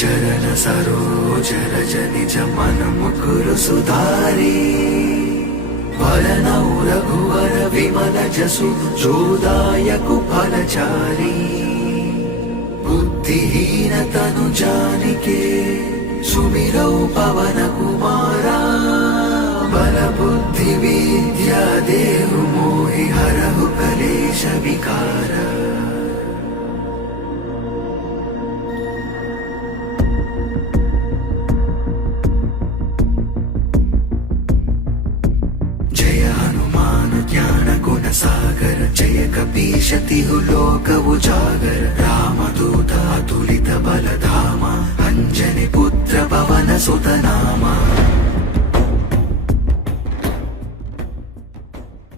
చరణ సరోజ రజ నిజ మన ముకురు సుధారి వరనౌ రఘువర విమల జసు జోదాయకు ఫలచారి బుద్ధిహీన తను జానికే సుమిరౌ పవన కుమారా బల బుద్ధి విద్యా దేహు మోహి హరహు కలేశ వికార జయ హనుమాన్ జ్ఞాన గుణ సాగర జయ కపీశతిహు లోక ఉజాగర రామదూత అతులిత బలధామ అంజని పుత్ర పవన సుతనామ